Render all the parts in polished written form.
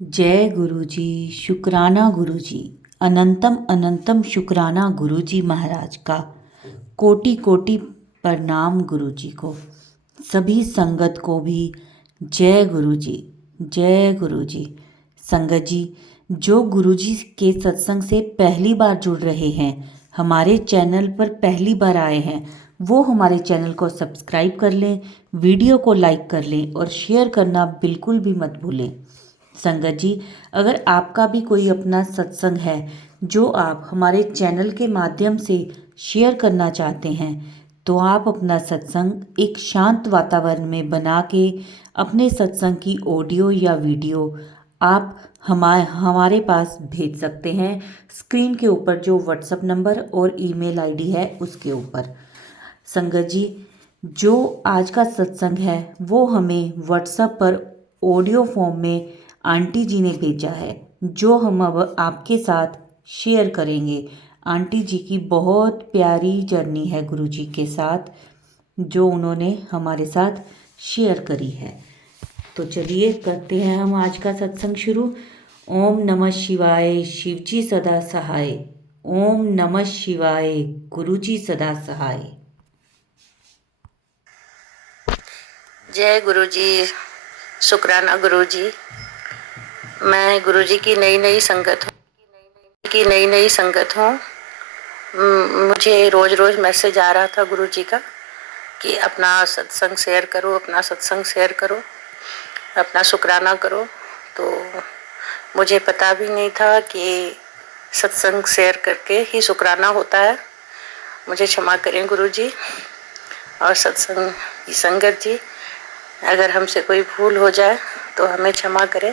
जय गुरु जी। शुक्राना गुरु जी। अनंतम अनंतम शुक्राना गुरु जी महाराज का। कोटि कोटि प्रणाम गुरु जी को। सभी संगत को भी जय गुरु जी। जय गुरु जी। संगत जी, जो गुरु जी के सत्संग से पहली बार जुड़ रहे हैं, हमारे चैनल पर पहली बार आए हैं, वो हमारे चैनल को सब्सक्राइब कर लें, वीडियो को लाइक कर लें और शेयर करना बिल्कुल भी मत भूलें। संगत जी, अगर आपका भी कोई अपना सत्संग है जो आप हमारे चैनल के माध्यम से शेयर करना चाहते हैं, तो आप अपना सत्संग एक शांत वातावरण में बना के अपने सत्संग की ऑडियो या वीडियो आप हमारे पास भेज सकते हैं। स्क्रीन के ऊपर जो व्हाट्सएप नंबर और ईमेल आईडी है उसके ऊपर। संगत जी, जो आज का सत्संग है वो हमें व्हाट्सएप पर ऑडियो फॉर्म में आंटी जी ने भेजा है, जो हम अब आपके साथ शेयर करेंगे। आंटी जी की बहुत प्यारी जर्नी है गुरु जी के साथ, जो उन्होंने हमारे साथ शेयर करी है। तो चलिए करते हैं हम आज का सत्संग शुरू। ओम नमः शिवाय, शिव जी सदा सहाय। ओम नमः शिवाय, गुरु जी सदा सहाय। जय गुरु जी। शुक्राना गुरु जी। मैं गुरु जी की नई संगत हूँ। मुझे रोज रोज मैसेज आ रहा था गुरु जी का कि अपना सत्संग शेयर करो, अपना सत्संग शेयर करो, अपना शुक्राना करो। तो मुझे पता भी नहीं था कि सत्संग शेयर करके ही शुक्राना होता है। मुझे क्षमा करें गुरु जी और सत्संग की संगत जी, अगर हमसे कोई भूल हो जाए तो हमें क्षमा करें।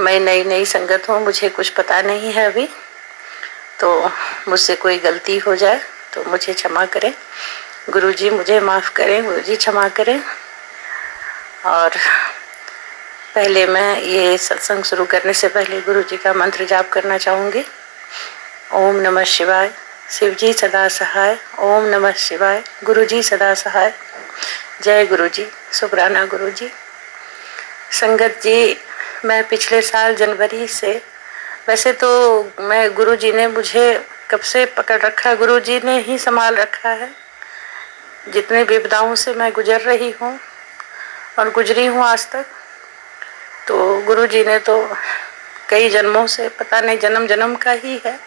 मैं नई संगत हूँ, मुझे कुछ पता नहीं है अभी, तो मुझसे कोई गलती हो जाए तो मुझे क्षमा करें गुरु जी, मुझे माफ़ करें गुरु जी, क्षमा करें। और पहले मैं ये सत्संग शुरू करने से पहले गुरु जी का मंत्र जाप करना चाहूँगी। ओम नमः शिवाय, शिव जी सदा सहाय। ओम नमः शिवाय, गुरु जी सदा सहाय। जय गुरु जी। शुक्राना गुरु जी। संगत जी, मैं पिछले साल जनवरी से, वैसे तो मैं गुरु जी ने मुझे कब से पकड़ रखा है, गुरु जी ने ही संभाल रखा है। जितने विपदाओं से मैं गुजर रही हूँ और गुजरी हूँ आज तक, तो गुरु जी ने तो कई जन्मों से, पता नहीं जन्म जन्म का ही है,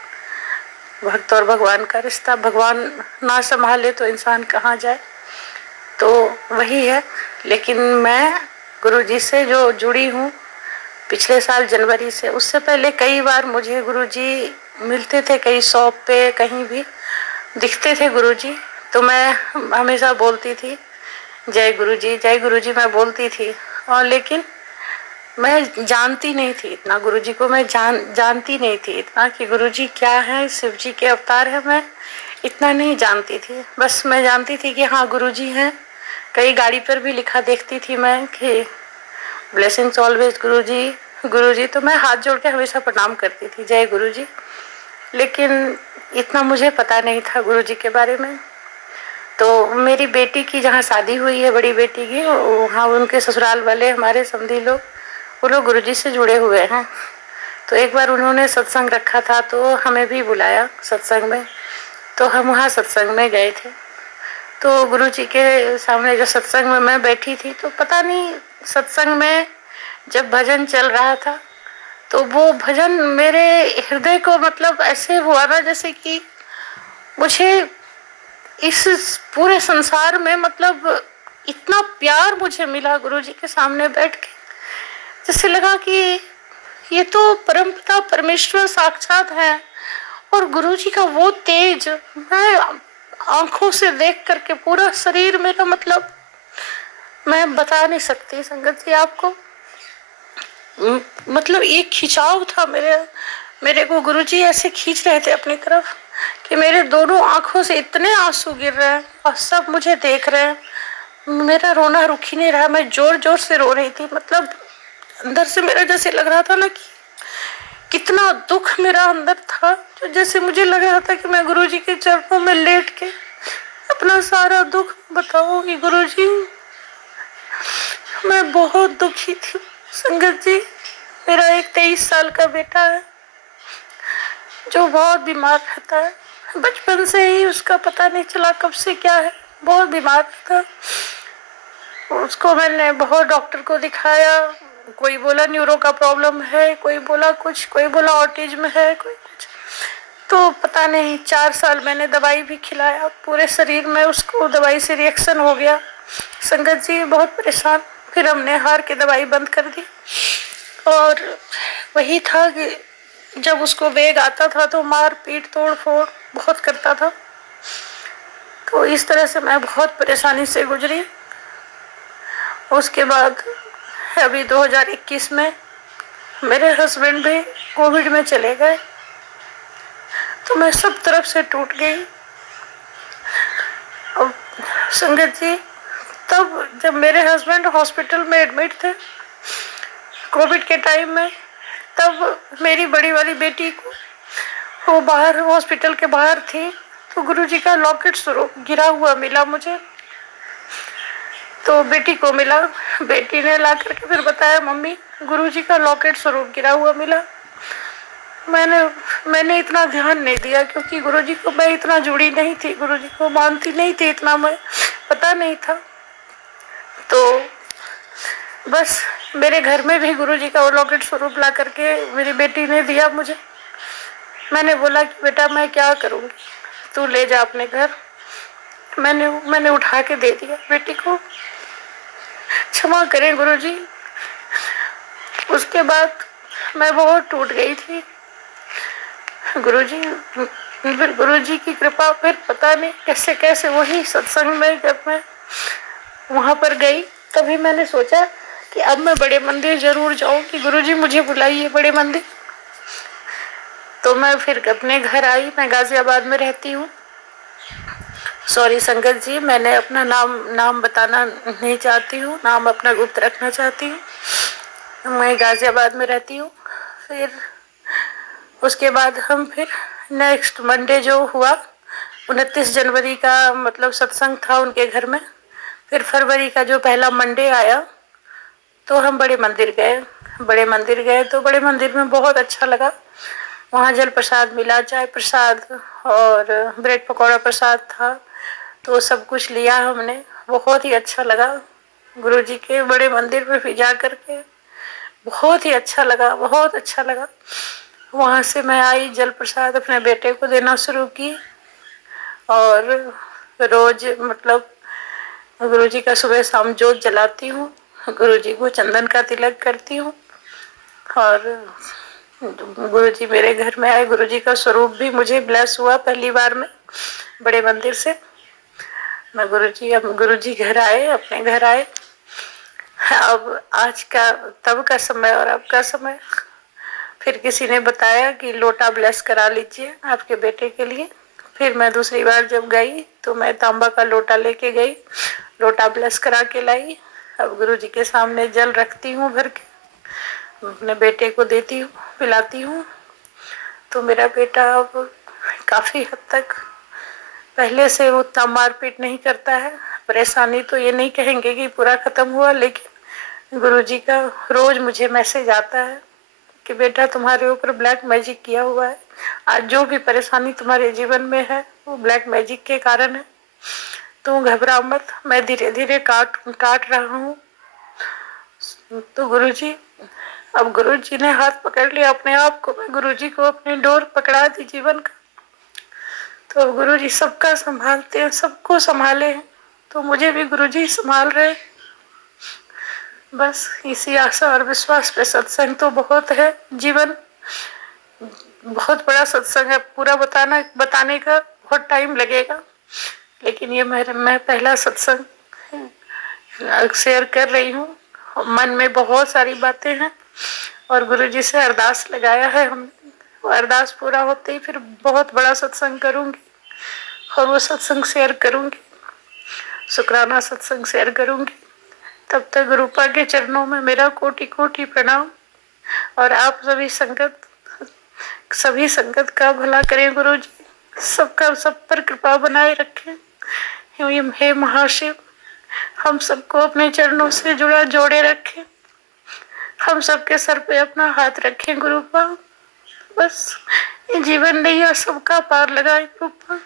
भक्त और भगवान का रिश्ता। भगवान ना संभाले तो इंसान कहाँ जाए, तो वही है। लेकिन मैं गुरु जी से जो जुड़ी हूँ पिछले साल जनवरी से, उससे पहले कई बार मुझे गुरु जी मिलते थे, कहीं शॉप पे कहीं भी दिखते थे गुरु जी, तो मैं हमेशा बोलती थी जय गुरु जी, जय गुरु जी, मैं बोलती थी। और लेकिन मैं जानती नहीं थी इतना गुरु जी को, मैं जानती नहीं थी इतना कि गुरु जी क्या है, शिव जी के अवतार है, मैं इतना नहीं जानती थी। बस मैं जानती थी कि हाँ गुरु जी हैं। कई गाड़ी पर भी लिखा देखती थी मैं कि ब्लेसिंग्स ऑलवेज गुरु जी, गुरु जी। तो मैं हाथ जोड़ के हमेशा प्रणाम करती थी, जय गुरु जी। लेकिन इतना मुझे पता नहीं था गुरु जी के बारे में। तो मेरी बेटी की जहाँ शादी हुई है, बड़ी बेटी की, वहाँ उनके ससुराल वाले हमारे समधी लोग, वो लोग गुरु जी से जुड़े हुए हैं। तो एक बार उन्होंने सत्संग रखा था तो हमें भी बुलाया सत्संग में, तो हम वहाँ सत्संग में गए थे। तो गुरु जी के सामने जो सत्संग में मैं बैठी थी, तो पता नहीं सत्संग में जब भजन चल रहा था, तो वो भजन मेरे हृदय को मतलब ऐसे हुआ ना जैसे कि मुझे इस पूरे संसार में मतलब इतना प्यार मुझे मिला गुरु जी के सामने बैठ के, जैसे लगा कि ये तो परमपिता परमेश्वर साक्षात है। और गुरु जी का वो तेज मैं आंखों से देख करके पूरा शरीर मेरा, मतलब मैं बता नहीं सकती संगत जी आपको, मतलब एक खिंचाव था मेरे को। गुरु जी ऐसे खींच रहे थे अपनी तरफ कि मेरे दोनों आंखों से इतने आंसू गिर रहे हैं और सब मुझे देख रहे हैं। मेरा रोना रुक ही नहीं रहा, मैं जोर जोर से रो रही थी। मतलब अंदर से मेरा जैसे लग रहा था ना कि कितना दुख मेरा अंदर था, जो जैसे मुझे लग रहा था कि मैं गुरु जी के चरणों में लेट के अपना सारा दुख बताऊंगी। गुरु जी, मैं बहुत दुखी थी संगत जी। 23 साल का बेटा है जो बहुत बीमार रहता है। बचपन से ही उसका पता नहीं चला कब से क्या है, बहुत बीमार था। उसको मैंने बहुत डॉक्टर को दिखाया, कोई बोला न्यूरो का प्रॉब्लम है, कोई बोला कुछ, कोई बोला ऑटिज्म है, कोई कुछ। तो पता नहीं 4 साल मैंने दवाई भी खिलाया, पूरे शरीर में उसको दवाई से रिएक्शन हो गया। संगत जी बहुत परेशान, फिर हमने हार के दवाई बंद कर दी। और वही था कि जब उसको वेग आता था तो मार पीट तोड़ फोड़ बहुत करता था। तो इस तरह से मैं बहुत परेशानी से गुजरी। उसके बाद अभी 2021 में मेरे हस्बैंड भी कोविड में चले गए, तो मैं सब तरफ से टूट गई। और संगत जी तब जब मेरे हस्बैंड हॉस्पिटल में एडमिट थे कोविड के टाइम में, तब मेरी बड़ी वाली बेटी को, वो बाहर हॉस्पिटल के बाहर थी, तो गुरुजी का लॉकेट स्वरूप गिरा हुआ मिला मुझे। तो बेटी को मिला, बेटी ने ला करके फिर बताया मम्मी गुरुजी का लॉकेट स्वरूप गिरा हुआ मिला। मैंने इतना ध्यान नहीं दिया क्योंकि गुरुजी को मैं इतना जुड़ी नहीं थी, गुरुजी को मानती नहीं थी, इतना मैं पता नहीं था। तो बस मेरे घर में भी गुरुजी का वो लॉकेट स्वरूप ला करके मेरी बेटी ने दिया मुझे। मैंने बोला कि बेटा मैं क्या करूँगी, तू ले जा अपने घर। मैंने उठा के दे दिया बेटी को। क्षमा करें गुरुजी। उसके बाद मैं बहुत टूट गई थी। फिर गुरुजी की कृपा, फिर पता नहीं कैसे कैसे वही सत्संग में जब मैं वहां पर गई, तभी मैंने सोचा कि अब मैं बड़े मंदिर जरूर जाऊं, कि गुरुजी मुझे बुलाइए बड़े मंदिर। तो मैं फिर अपने घर आई। मैं गाजियाबाद में रहती हूँ। सॉरी संगत जी, मैंने अपना नाम बताना नहीं चाहती हूँ, नाम अपना गुप्त रखना चाहती हूँ। मैं गाजियाबाद में रहती हूँ। फिर उसके बाद हम फिर नेक्स्ट मंडे जो हुआ 29 जनवरी का मतलब सत्संग था उनके घर में। फिर फरवरी का जो पहला मंडे आया तो हम बड़े मंदिर गए। तो बड़े मंदिर में बहुत अच्छा लगा। वहाँ जल प्रसाद मिला, चाय प्रसाद और ब्रेड पकौड़ा प्रसाद था, तो सब कुछ लिया हमने। बहुत ही अच्छा लगा। गुरुजी के बड़े मंदिर में भी जा करके बहुत ही अच्छा लगा, बहुत अच्छा लगा। वहाँ से मैं आई, जल प्रसाद अपने बेटे को देना शुरू की और रोज मतलब गुरुजी का सुबह शाम जोत जलाती हूँ, गुरुजी को चंदन का तिलक करती हूँ। और गुरुजी मेरे घर में आए, गुरुजी का स्वरूप भी मुझे ब्लेस हुआ पहली बार में बड़े मंदिर से। मैं गुरुजी घर आए, अपने घर आए। अब आज का तब का समय और अब का समय, फिर किसी ने बताया कि लोटा ब्लेस करा लीजिए आपके बेटे के लिए। फिर मैं दूसरी बार जब गई तो मैं तांबा का लोटा लेके गई, लोटा ब्लेस करा के लाई। अब गुरुजी के सामने जल रखती हूँ भर के, अपने बेटे को देती हूँ, पिलाती हूँ। तो मेरा बेटा अब काफी हद तक पहले से उतना मारपीट नहीं करता है। परेशानी तो ये नहीं कहेंगे कि पूरा खत्म हुआ, लेकिन गुरुजी का रोज मुझे मैसेज आता है कि बेटा तुम्हारे ऊपर ब्लैक मैजिक किया हुआ है। आज जो भी परेशानी तुम्हारे जीवन में है वो ब्लैक मैजिक के कारण है। तुम घबरा मत, मैं धीरे धीरे काट रहा हूँ। तो गुरुजी, अब गुरुजी ने हाथ पकड़ लिया अपने आप को, मैं गुरुजी को अपनी डोर पकड़ा दी जीवन का। तो गुरुजी सबका संभालते हैं, सबको संभाले हैं, तो मुझे भी गुरुजी संभाल रहे। बस इसी आशा और विश्वास पे सत्संग तो बहुत है, जीवन बहुत बड़ा सत्संग है, पूरा बताने का बहुत टाइम लगेगा, लेकिन ये मैं पहला सत्संग शेयर कर रही हूँ। मन में बहुत सारी बातें हैं और गुरुजी से अरदास लगाया है हमने। वो अरदास पूरा होते ही फिर बहुत बड़ा सत्संग करूंगी और वो सत्संग शेयर करूंगी, शुक्राना सत्संग शेयर करूंगी। तब तक रूपा के चरणों में मेरा कोटि कोटि प्रणाम। और आप सभी संगत का भला करें गुरुजी, सबका सब पर कृपा बनाए रखें। हे महाशिव, हम सबको अपने चरणों से जोड़े रखें। हम सबके सर पे अपना हाथ रखें गुरुपा, बस ये जीवन नैया सबका पार लगाए गुरुपा।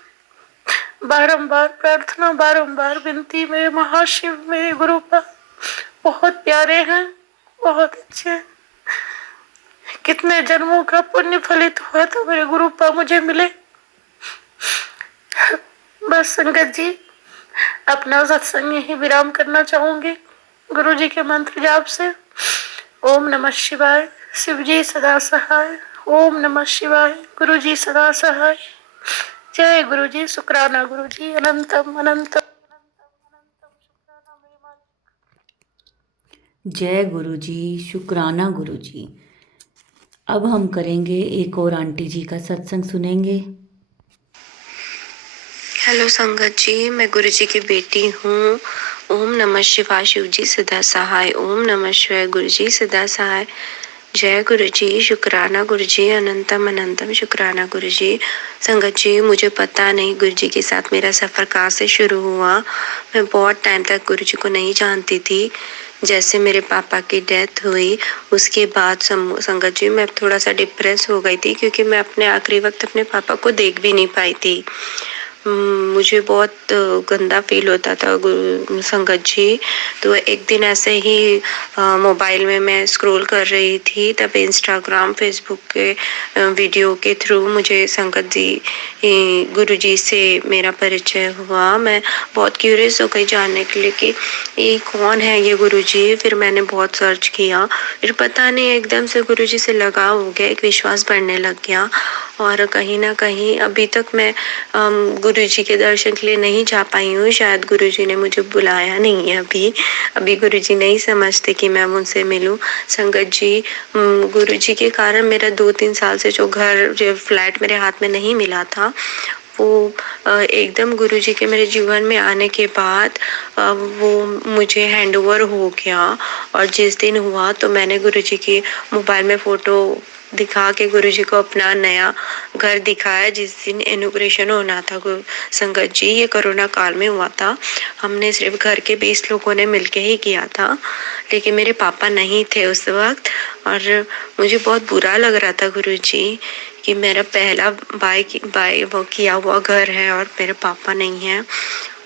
बारंबार प्रार्थना, बारंबार विनती, मेरे महाशिव, मेरे गुरुपा बहुत प्यारे हैं, बहुत अच्छे हैं। कितने जन्मों का पुण्य फलित हुआ था मेरे गुरुपा मुझे मिले। बस संगत जी, अपना सत्संग यही विराम करना चाहूंगी गुरु जी के मंत्र जाप से। ओम नमः शिवाय, शिव जी सदा सहाय। ओम नमः शिवाय, गुरु जी सदा सहाय। जय गुरु जी, शुक्राना गुरु जी, अनंतम अनंतम। जय गुरु जी, शुक्राना गुरु जी। अब हम करेंगे एक और आंटी जी का सत्संग सुनेंगे। हेलो संगत जी, मैं गुरु जी की बेटी हूँ। ओम नमः शिवाय, शिव जी सदा सहाय। ओम नमः शिवाय, गुरु जी सदा सहाय। जय गुरु जी, शुक्राना गुरु जी, अनंतम अनंतम शुक्राना गुरु जी। संगत जी, मुझे पता नहीं गुरु जी के साथ मेरा सफ़र कहाँ से शुरू हुआ। मैं बहुत टाइम तक गुरु जी को नहीं जानती थी। जैसे मेरे पापा की डेथ हुई उसके बाद संगत जी मैं थोड़ा सा डिप्रेस हो गई थी, क्योंकि मैं अपने आखिरी वक्त अपने पापा को देख भी नहीं पाई थी। मुझे बहुत गंदा फील होता था संगत जी। तो एक दिन ऐसे ही मोबाइल में मैं स्क्रॉल कर रही थी, तब इंस्टाग्राम फेसबुक के वीडियो के थ्रू मुझे संगत जी गुरु जी से मेरा परिचय हुआ। मैं बहुत क्यूरियस हो गई जानने के लिए कि ये कौन है ये गुरु जी। फिर मैंने बहुत सर्च किया, फिर पता नहीं एकदम से गुरु जी से लगाव हो गया, एक विश्वास बढ़ने लग गया। और कहीं ना कहीं अभी तक मैं गुरु जी के दर्शन के लिए नहीं जा पाई हूँ। शायद गुरु जी ने मुझे बुलाया नहीं है अभी गुरु जी नहीं समझते कि मैं उनसे मिलूं। संगत जी, गुरु जी के कारण मेरा 2-3 साल से जो फ्लैट मेरे हाथ में नहीं मिला था, वो एकदम गुरु जी के मेरे जीवन में आने के बाद वो मुझे हैंड ओवर हो गया। और जिस दिन हुआ तो मैंने गुरु जी की मोबाइल में फ़ोटो दिखा के गुरु जी को अपना नया घर दिखाया, जिस दिन इनॉग्रेशन होना था। संगत जी, ये कोरोना काल में हुआ था। हमने सिर्फ घर के 20 लोगों ने मिलके ही किया था, लेकिन मेरे पापा नहीं थे उस वक्त। और मुझे बहुत बुरा लग रहा था गुरु जी कि मेरा पहला बाय वो किया हुआ घर है और मेरे पापा नहीं हैं।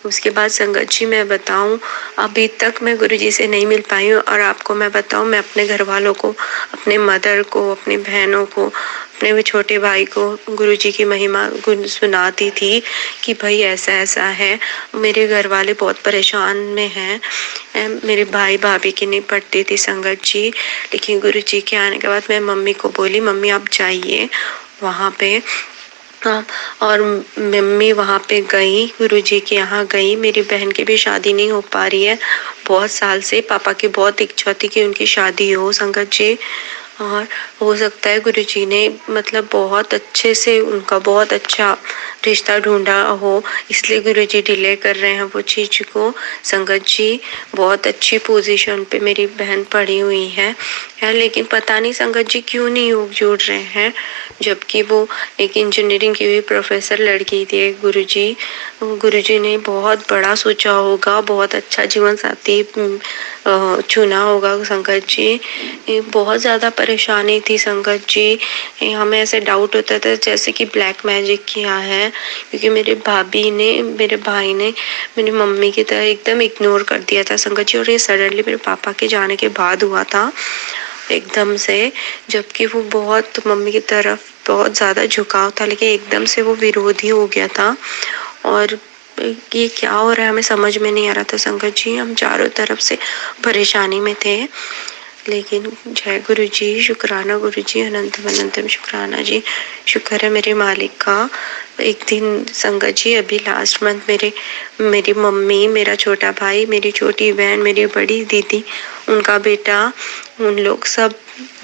उसके बाद संगत जी मैं बताऊं, अभी तक मैं गुरुजी से नहीं मिल पाई हूँ। और आपको मैं बताऊं, मैं अपने घर वालों को, अपने मदर को, अपनी बहनों को, अपने भी छोटे भाई को गुरुजी की महिमा सुनाती थी कि भाई ऐसा ऐसा है। मेरे घर वाले बहुत परेशान में हैं। मेरे भाई भाभी की नहीं पड़ती थी संगत जी, लेकिन गुरुजी के आने के बाद मैं मम्मी को बोली, मम्मी आप जाइए वहाँ पे। हाँ, और मम्मी वहाँ पे गई, गुरुजी के यहाँ गई। मेरी बहन की भी शादी नहीं हो पा रही है बहुत साल से। पापा की बहुत इच्छा थी कि उनकी शादी हो संगत जी, और हो सकता है गुरुजी ने मतलब बहुत अच्छे से उनका बहुत अच्छा रिश्ता ढूंढा हो, इसलिए गुरुजी डिले कर रहे हैं वो चीज को। संगत जी, बहुत अच्छी पोजीशन पे मेरी बहन पड़ी हुई है, लेकिन पता नहीं संगत जी क्यों नहीं योग जोड़ रहे हैं, जबकि वो एक इंजीनियरिंग की हुई प्रोफेसर लड़की थी। गुरुजी ने बहुत बड़ा सोचा होगा, बहुत अच्छा जीवन साथी चुना होगा संगत जी। बहुत ज़्यादा परेशानी थी संगत जी। हमें ऐसे डाउट होता था जैसे कि ब्लैक मैजिक किया है, क्योंकि मेरे भाई ने मेरी मम्मी की तरह एकदम इग्नोर कर दिया था संगत जी। और ये सडनली मेरे पापा के जाने के बाद हुआ था एकदम से, जबकि वो बहुत मम्मी की तरफ बहुत ज़्यादा झुकाव था, लेकिन एकदम से वो विरोधी हो गया था। और ये क्या हो रहा है हमें समझ में नहीं आ रहा था संगत जी। हम चारों तरफ से परेशानी में थे, लेकिन जय गुरु जी, शुक्राना गुरु जी, अनंतम अनंतम शुक्राना जी। शुक्र है मेरे मालिक का। एक दिन संगत जी, अभी लास्ट मंथ मेरी मम्मी, मेरा छोटा भाई, मेरी छोटी बहन, मेरी बड़ी दीदी, उनका बेटा, उन लोग सब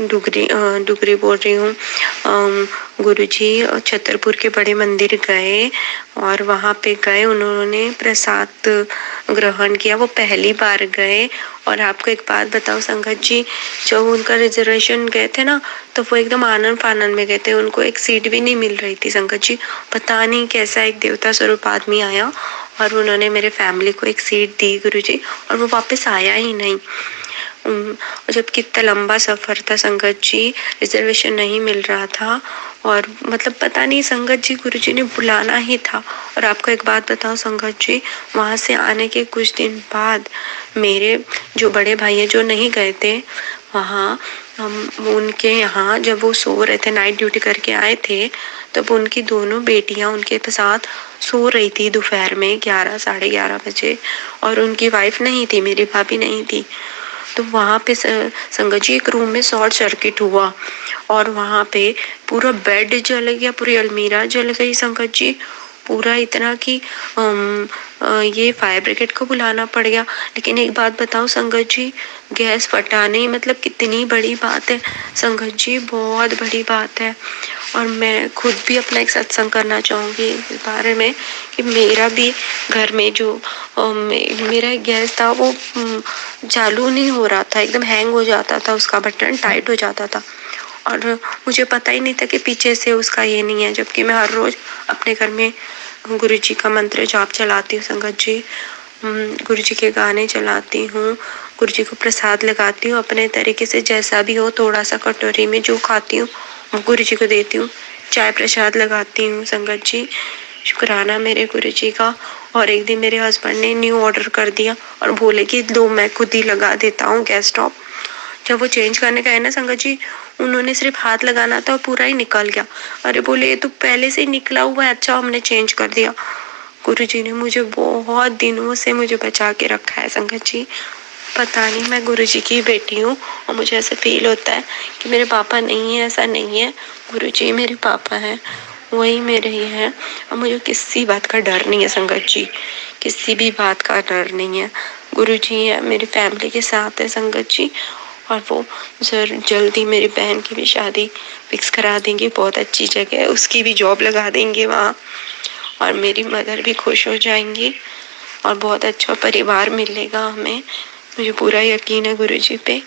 डुगरी बोल रही हूँ, गुरुजी छतरपुर के बड़े मंदिर गए और वहाँ पे गए, उन्होंने प्रसाद ग्रहण किया। वो पहली बार गए। और आपको एक बात बताओ संगत जी, जब उनका रिजर्वेशन गए थे ना, तो वो एकदम आनंद फानंद में गए थे, उनको एक सीट भी नहीं मिल रही थी संगत जी। पता नहीं कैसा एक देवता स्वरूप आदमी आया और उन्होंने मेरे फैमिली को एक सीट दी गुरुजी, और वो वापस आया ही नहीं। और जब कितना लंबा सफ़र था संगत जी, रिजर्वेशन नहीं मिल रहा था और मतलब पता नहीं संगत जी गुरुजी ने बुलाना ही था। और आपको एक बात बताओ संगत जी, वहाँ से आने के कुछ दिन बाद मेरे जो बड़े भाई हैं जो नहीं गए थे वहाँ, हम उनके यहाँ जब वो सो रहे थे, नाइट ड्यूटी करके आए थे, तब उनकी दोनों बेटियां उनके साथ सो रही थी दोपहर में 11 साढ़े 11 बजे, और उनकी वाइफ नहीं थी, मेरी भाभी नहीं थी। तो वहाँ पे संगत जी एक रूम में शॉर्ट सर्किट हुआ और वहाँ पे पूरा बेड जल गया, पूरी अलमीरा जल गई संगत जी, पूरा इतना कि ये फायर ब्रिगेड को बुलाना पड़ गया। लेकिन एक बात बताओ संगत जी, गैस फटा नहीं, मतलब कितनी बड़ी बात है संगत जी, बहुत बड़ी बात है। और मैं खुद भी अपना एक सत्संग करना चाहूँगी इस बारे में कि मेरा भी घर में जो मेरा गैस था वो चालू नहीं हो रहा था, एकदम हैंग हो जाता था, उसका बटन टाइट हो जाता था और मुझे पता ही नहीं था कि पीछे से उसका ये नहीं है। जबकि मैं हर रोज अपने घर में गुरु जी का मंत्र जाप चलाती हूँ संगत जी, गुरु जी के गाने चलाती हूँ, गुरु जी को प्रसाद लगाती हूँ अपने तरीके से, जैसा भी हो थोड़ा सा कटोरी में जो खाती हूँ वो गुरु जी को देती हूँ, चाय प्रसाद लगाती हूँ संगत जी, शुक्राना मेरे गुरु जी का। और एक दिन मेरे हस्बैंड ने न्यू ऑर्डर कर दिया और बोले कि लो मैं खुद ही लगा देता हूँ गैस स्टोव। जब वो चेंज करने का है ना संगत जी, उन्होंने सिर्फ हाथ लगाना था और पूरा ही निकल गया। अरे बोले ये तो पहले से ही निकला हुआ है, अच्छा हमने चेंज कर दिया। गुरु जी ने मुझे बहुत दिनों से मुझे बचा के रखा है संगत जी। पता नहीं मैं गुरु जी की बेटी हूँ और मुझे ऐसा फील होता है कि मेरे पापा नहीं है, ऐसा नहीं है, गुरु जी मेरे पापा हैं, वही मेरे ही हैं। और मुझे किसी बात का डर नहीं है संगत जी, किसी भी बात का डर नहीं है। गुरु जी है, मेरी फैमिली के साथ है संगत जी, और वो जल्दी मेरी बहन की भी शादी फिक्स करा देंगे, बहुत अच्छी जगह है, उसकी भी जॉब लगा देंगे वहाँ, और मेरी मदर भी खुश हो जाएंगी और बहुत अच्छा परिवार मिलेगा हमें। मुझे पूरा यकीन है गुरु जी पे,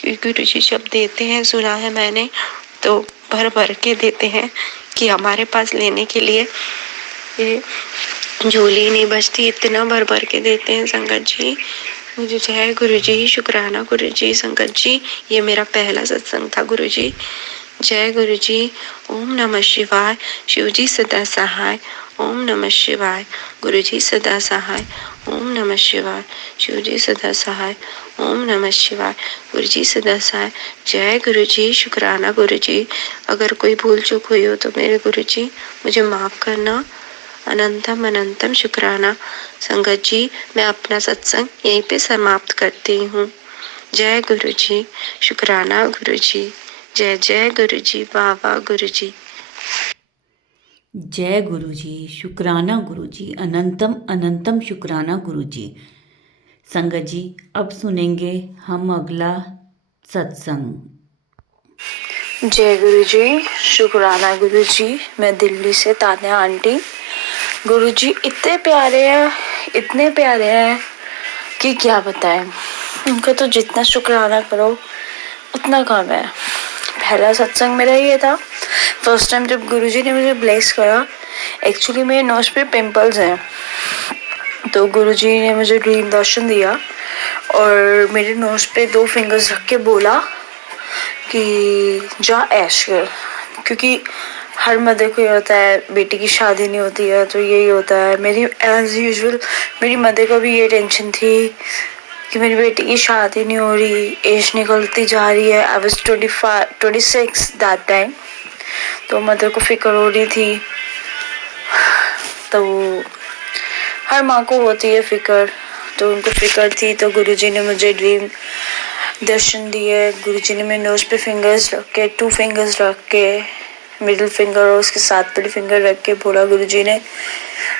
क्योंकि गुरु जी जब देते हैं, सुना है मैंने, तो भर भर के देते हैं कि हमारे पास लेने के लिए ये झोली नहीं बचती, इतना भर भर के देते हैं संगत जी। मुझे जय गुरु जी, शुक्राना गुरु जी संगत जी। ये मेरा पहला सत्संग था गुरु जी। जय गुरु जी। ओम नमः शिवाय। शिव जी सदा सहाय। ओम नमः शिवाय। गुरु जी सदा सहाय। ओम नमः शिवाय। शिव जी सदा सहाय। ओम नमः शिवाय। गुरु जी सदा सहाय। जय गुरु जी, शुक्राना गुरु जी। अगर कोई भूल चूक हुई हो तो मेरे गुरु जी मुझे माफ करना। अनंतम अनंतम शुक्राना। संगत जी, मैं अपना सत्संग यहीं पे समाप्त करती हूँ। जय गुरु जी, शुक्राना गुरु जी। जय जय गुरु जी, वाह वाह गुरु जी। जय गुरु जी, शुक्राना गुरु जी, अनंतम अनंतम शुक्राना गुरु जी। संगत जी, अब सुनेंगे हम अगला सत्संग। जय गुरु जी, शुक्राना गुरु जी। मैं दिल्ली से तान्या आंटी। गुरु जी इतने प्यारे हैं कि क्या बताएं। उनका तो जितना शुक्राना करो उतना कम है। पहला सत्संग मेरा ये था, फर्स्ट टाइम जब गुरु जी ने मुझे ब्लेस करा। एक्चुअली मेरे नोज पे पिंपल्स हैं, तो गुरु जी ने मुझे ड्रीम दर्शन दिया और मेरे नोज पे 2 फिंगर्स रख के बोला कि जा ऐश कर। क्योंकि हर मदर को ये होता है, बेटी की शादी नहीं होती है तो यही होता है। मेरी एज यूजुअल मेरी मदर को भी ये टेंशन थी कि मेरी बेटी की शादी नहीं हो रही, एज निकलती जा रही है। आई वाज 26 दैट टाइम, तो मदर को फिक्र हो रही थी। तो हर माँ को होती है फिक्र, तो उनको फिक्र थी। तो गुरुजी ने मुझे ड्रीम दर्शन दिए। गुरुजी ने मेरे नोज पे फिंगर्स रख के, 2 फिंगर्स रख के, मिडिल फिंगर और उसके साथ बड़ी फिंगर रख के बोला गुरुजी ने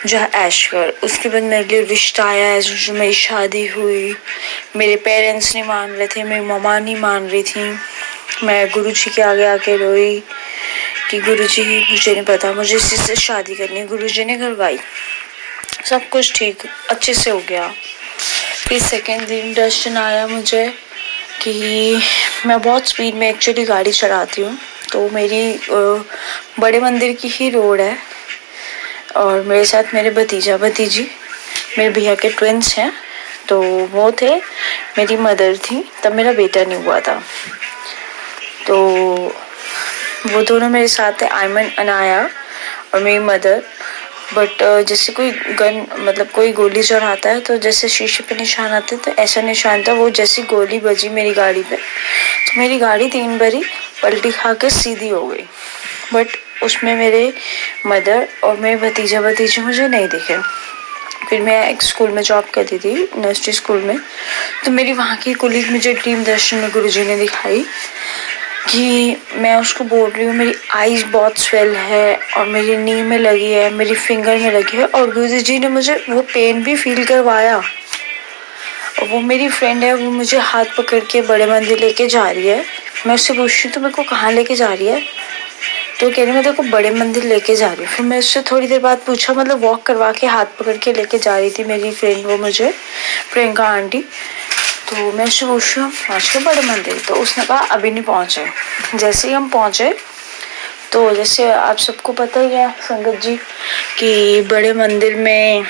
जा ऐश कर। उसके बाद मेरे लिए रिश्ता आया, जो मेरी शादी हुई। मेरे पेरेंट्स नहीं मान रहे थे, मेरी मम्मा नहीं मान रही थी। मैं गुरुजी के आगे आके रोई कि गुरुजी मुझे नहीं पता, मुझे इसी से शादी करनी। गुरुजी ने करवाई, सब कुछ ठीक अच्छे से हो गया। फिर सेकेंड दिन दर्शन आया मुझे कि मैं बहुत स्पीड में एक्चुअली गाड़ी चलाती हूँ, तो मेरी बड़े मंदिर की ही रोड है और मेरे साथ मेरे भतीजा भतीजी, मेरे भैया के ट्विंस हैं, तो वो थे, मेरी मदर थी, तब मेरा बेटा नहीं हुआ था। तो वो दोनों मेरे साथ थे, आयमन अनाया और मेरी मदर। बट जैसे कोई गन मतलब कोई गोली चलाता है तो जैसे शीशे पे निशान आते तो ऐसा निशान था। वो जैसी गोली बजी मेरी गाड़ी पे तो मेरी गाड़ी 3 बारी पलटी खा के सीधी हो गई। बट उसमें मेरे मदर और मेरे भतीजे मुझे नहीं दिखे। फिर मैं एक स्कूल में जॉब करती थी, नर्सरी स्कूल में। तो मेरी वहाँ की कुलीग मुझे ड्रीम दर्शन में गुरुजी ने दिखाई कि मैं उसको बोल रही हूँ मेरी आईज बहुत स्वेल है और मेरी नी में लगी है, मेरी फिंगर में लगी है। और गुरुजी ने मुझे वो पेन भी फील करवाया। और वो मेरी फ्रेंड है, वो मुझे हाथ पकड़ के बड़े मंदिर लेके जा रही है। मैं उससे पूछ रही हूँ तो मेरे को कहाँ लेके जा रही है? तो कह रही मैं तेरे को बड़े मंदिर लेके जा रही हूँ। फिर मैं उससे थोड़ी देर बाद पूछा, मतलब वॉक करवा के हाथ पकड़ के लेके जा रही थी मेरी फ्रेंड, वो मुझे प्रियंका आंटी। तो मैं उससे पूछ रही हूँ पहुँच के बड़े मंदिर? तो उसने कहा अभी नहीं पहुँचे। जैसे ही हम पहुँचे तो जैसे आप सबको पता ही है संगत जी कि बड़े मंदिर में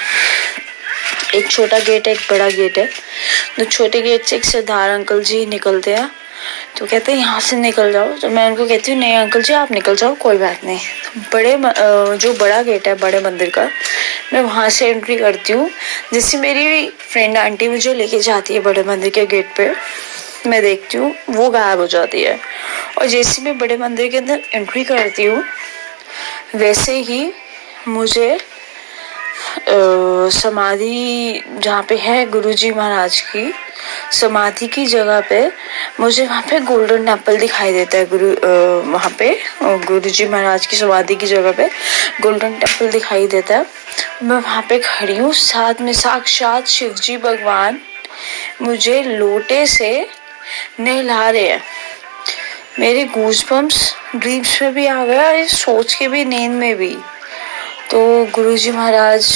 एक छोटा गेट है, एक बड़ा गेट है। तो छोटे गेट से एक सरदार अंकल जी निकलते हैं, तो कहते हैं यहाँ से निकल जाओ। तो मैं उनको कहती हूँ नहीं अंकल जी आप निकल जाओ, कोई बात नहीं। तो जो बड़ा गेट है बड़े मंदिर का, मैं वहाँ से एंट्री करती हूँ। जैसे मेरी फ्रेंड आंटी मुझे लेके जाती है बड़े मंदिर के गेट पे, मैं देखती हूँ वो गायब हो जाती है। और जैसे मैं बड़े मंदिर के अंदर एंट्री करती हूँ वैसे ही मुझे समाधि जहाँ पे है गुरुजी महाराज की समाधि की जगह पे, मुझे वहाँ पे गोल्डन टेम्पल दिखाई देता है। वहाँ पे गुरुजी महाराज की समाधि की जगह पे गोल्डन टेम्पल दिखाई देता है। मैं वहाँ पे खड़ी हूँ, साथ में साक्षात शिवजी भगवान मुझे लोटे से नहला रहे हैं। मेरे गूज़बम्प्स ड्रीम्स में भी आ गया और सोच के भी, नींद में भी। तो गुरुजी महाराज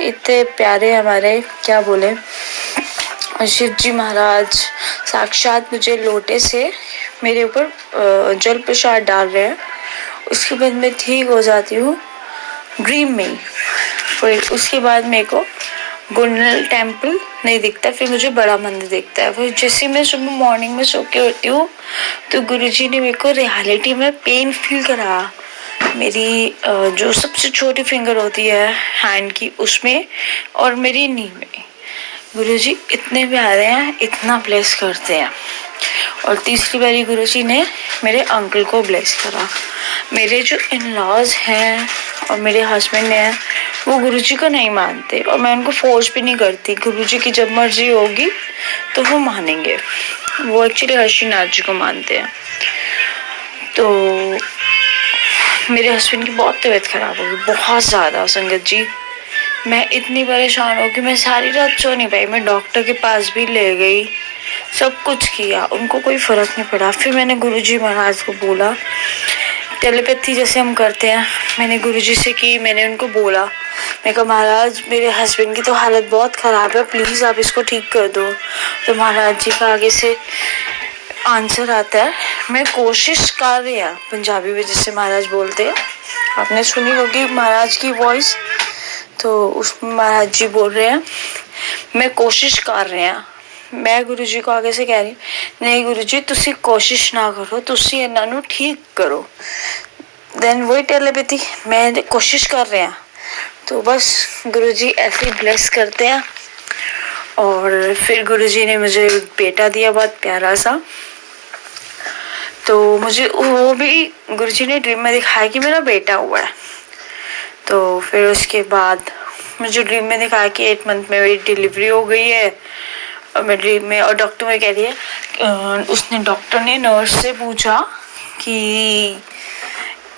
इतने प्यारे हमारे, क्या बोले। और शिव जी महाराज साक्षात मुझे लोटे से मेरे ऊपर जल प्रसाद डाल रहे हैं। उसके बाद मैं ठीक हो जाती हूँ ड्रीम में ही। फिर उसके बाद मेरे को गोल्डन टेम्पल नहीं दिखता, फिर मुझे बड़ा मंदिर दिखता है। फिर जैसे मैं सुबह मॉर्निंग में सो के उठती हूँ तो गुरुजी ने मेरे को रियलिटी में पेन फील कराया। मेरी जो सबसे छोटी फिंगर होती है हैंड की, उसमें और मेरी नी में। गुरुजी इतने प्यारे हैं, इतना ब्लेस करते हैं। और तीसरी बारी गुरुजी ने मेरे अंकल को ब्लेस करा। मेरे जो इन लॉज हैं और मेरे हस्बैंड हैं वो गुरुजी को नहीं मानते और मैं उनको फोर्स भी नहीं करती। गुरुजी की जब मर्जी होगी तो वो मानेंगे। वो एक्चुअली हर्षीनाथ जी को मानते हैं। तो मेरे हस्बैंड की बहुत तबीयत खराब हो गई, बहुत ज़्यादा संगत जी। मैं इतनी परेशान हो कि मैं सारी रात सो नहीं पाई। मैं डॉक्टर के पास भी ले गई, सब कुछ किया, उनको कोई फ़र्क नहीं पड़ा। फिर मैंने गुरुजी महाराज को बोला, टेलीपैथी जैसे हम करते हैं, मैंने गुरुजी से की। मैंने उनको बोला, मैं कहा महाराज मेरे हस्बैंड की तो हालत बहुत ख़राब है, प्लीज़ आप इसको ठीक कर दो। तो महाराज जी का आगे से आंसर आता है, मैं कोशिश कर रही हूँ। पंजाबी में जैसे महाराज बोलते हैं, आपने सुनी होगी महाराज की वॉइस। तो उसमें महाराज जी बोल रहे हैं मैं कोशिश कर रहे हैं। मैं गुरुजी को आगे से कह रही हूँ नहीं गुरुजी तुसी कोशिश ना करो, तुसी इन्हां नूं ठीक करो। देन वही टेलीपैथी, मैं कोशिश कर रहे हैं। तो बस गुरुजी ऐसे ही ब्लेस करते हैं। और फिर गुरुजी ने मुझे बेटा दिया, बहुत प्यारा सा। तो मुझे वो भी गुरुजी ने ड्रीम में दिखाया कि मेरा बेटा हुआ है। तो फिर उसके बाद मुझे ड्रीम में दिखाया कि 8 मंथ में मेरी डिलीवरी हो गई है। और मैं ड्रीम में, और डॉक्टर में कह रही है, उसने डॉक्टर ने नर्स से पूछा कि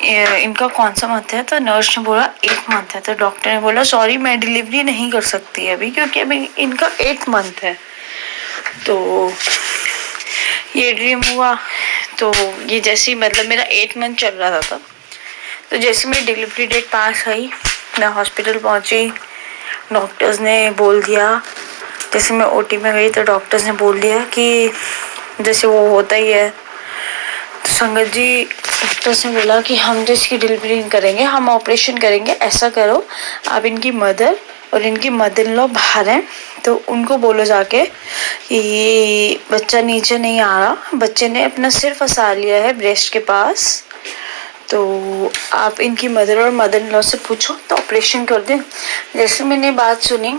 इनका कौन सा मंथ है। तो नर्स ने बोला 8 मंथ है। तो डॉक्टर ने बोला सॉरी मैं डिलीवरी नहीं कर सकती अभी, क्योंकि अभी इनका 8 मंथ है। तो ये ड्रीम हुआ। तो ये जैसे ही मतलब मेरा 8 मंथ चल रहा था तब, तो जैसे मेरी डिलीवरी डेट पास आई, मैं हॉस्पिटल पहुंची। डॉक्टर्स ने बोल दिया, जैसे मैं ओटी में गई तो डॉक्टर्स ने बोल दिया कि जैसे वो होता ही है। तो संगत जी डॉक्टर्स ने बोला कि हम तो इसकी डिलीवरी नहीं करेंगे, हम ऑपरेशन करेंगे। ऐसा करो आप इनकी मदर और इनकी मदर इन लॉ बाहर हैं, तो उनको बोलो जाके कि ये बच्चा नीचे नहीं आ रहा, बच्चे ने अपना सिर फंसा लिया है ब्रेस्ट के पास, तो आप इनकी मदर और मदर इन लॉ से पूछो तो ऑपरेशन कर दें। जैसे मैंने बात सुनी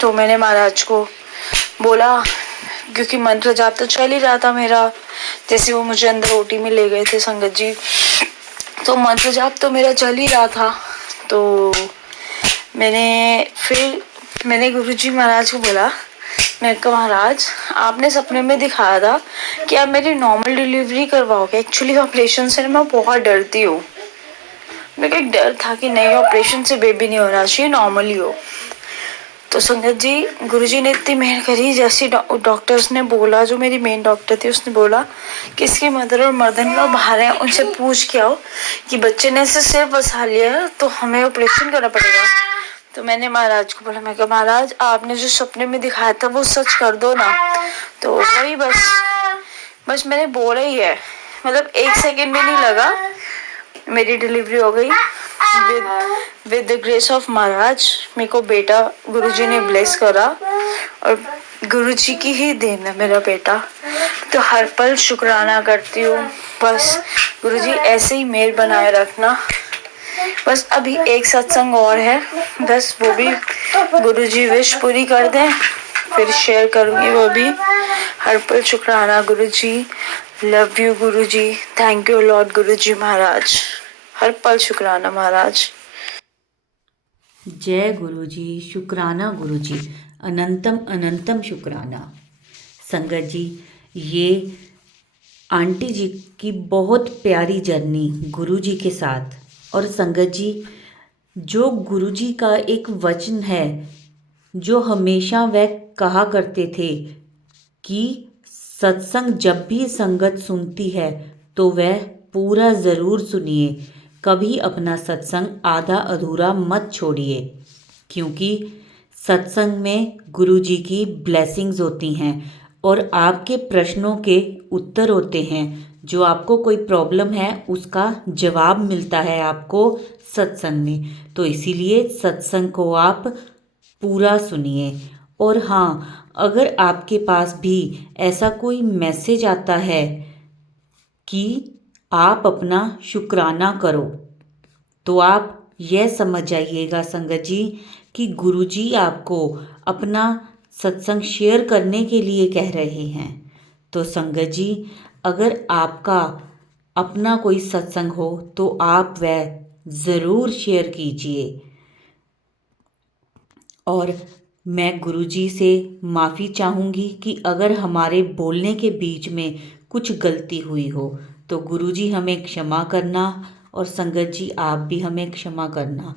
तो मैंने महाराज को बोला, क्योंकि मंत्र जाप तो चल ही रहा था मेरा, जैसे वो मुझे अंदर ओटी में ले गए थे संगत जी, तो मंत्र जाप तो मेरा चल ही रहा था। तो मैंने गुरुजी महाराज को बोला, मैं कहा महाराज आपने सपने में दिखाया था कि आप मेरी नॉर्मल डिलीवरी करवाओगे, एक्चुअली ऑपरेशन से मैं बहुत डरती हूँ। मेरे को एक डर था कि नहीं ऑपरेशन से बेबी नहीं होना चाहिए, नॉर्मल ही हो। तो संगत जी गुरुजी ने इतनी मेहर करी, जैसे डॉक्टर्स ने बोला, जो मेरी मेन डॉक्टर थी उसने बोला कि इसकी मदर और मर्दन लोग बाहर हैं, उनसे पूछ के आओ कि बच्चे ने इसे सिर फंसा लिया है तो हमें ऑपरेशन करना पड़ेगा। तो मैंने महाराज को बोला, मैं कहा महाराज आपने जो सपने में दिखाया था वो सच कर दो ना। तो वही बस मैंने बोला ही है, मतलब 1 सेकेंड भी नहीं लगा, मेरी डिलीवरी हो गई विद द ग्रेस ऑफ महाराज। मेरे को बेटा गुरुजी ने ब्लेस करा और गुरुजी की ही देन है मेरा बेटा, तो हर पल शुक्राना करती हूँ। बस गुरुजी ऐसे ही मेहर बनाए रखना। बस अभी एक सत्संग और है, बस वो भी गुरुजी विश पूरी कर दें, फिर शेयर करूँगी वो भी। हर पल शुक्राना Guruji, love you Guruji, thank you Lord Guruji महाराज, हर पल शुक्राना महाराज। जय गुरुजी, शुक्राना गुरुजी, अनंतम अनंतम शुक्राना। संगत जी, ये आंटी जी की बहुत प्यारी जर्नी गुरुजी के साथ। और संगत जी, जो गुरुजी का एक वचन है जो हमेशा वह कहा करते थे कि सत्संग जब भी संगत सुनती है तो वह पूरा ज़रूर सुनिए, कभी अपना सत्संग आधा अधूरा मत छोड़िए, क्योंकि सत्संग में गुरुजी की ब्लेसिंग्स होती हैं और आपके प्रश्नों के उत्तर होते हैं। जो आपको कोई प्रॉब्लम है उसका जवाब मिलता है आपको सत्संग में। तो इसीलिए सत्संग को आप पूरा सुनिए। और हाँ, अगर आपके पास भी ऐसा कोई मैसेज आता है कि आप अपना शुक्राना करो, तो आप यह समझ जाइएगा संगत जी कि गुरुजी आपको अपना सत्संग शेयर करने के लिए कह रहे हैं। तो संगत जी, अगर आपका अपना कोई सत्संग हो तो आप वह ज़रूर शेयर कीजिए। और मैं गुरुजी से माफ़ी चाहूँगी कि अगर हमारे बोलने के बीच में कुछ गलती हुई हो तो गुरुजी हमें क्षमा करना, और संगत जी आप भी हमें क्षमा करना।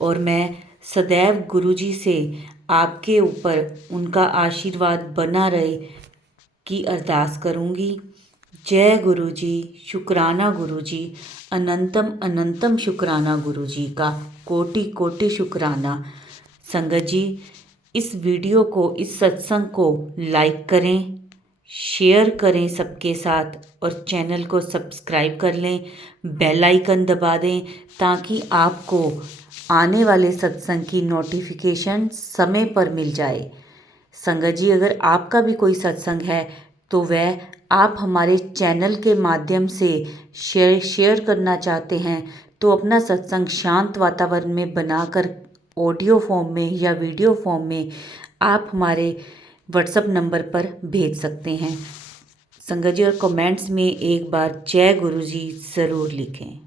और मैं सदैव गुरुजी से आपके ऊपर उनका आशीर्वाद बना रहे की अरदास करूँगी। जय गुरुजी, शुक्राना गुरुजी, अनंतम अनंतम शुक्राना गुरुजी का, कोटि कोटि शुक्राना। संगत जी, इस वीडियो को, इस सत्संग को लाइक करें, शेयर करें सबके साथ, और चैनल को सब्सक्राइब कर लें, बेल आइकन दबा दें ताकि आपको आने वाले सत्संग की नोटिफिकेशन समय पर मिल जाए। संगत जी, अगर आपका भी कोई सत्संग है तो वह आप हमारे चैनल के माध्यम से शेयर करना चाहते हैं तो अपना सत्संग शांत वातावरण में बनाकर ऑडियो फॉर्म में या वीडियो फॉर्म में आप हमारे व्हाट्सएप नंबर पर भेज सकते हैं संगत जी। और कमेंट्स में एक बार जय गुरुजी ज़रूर लिखें।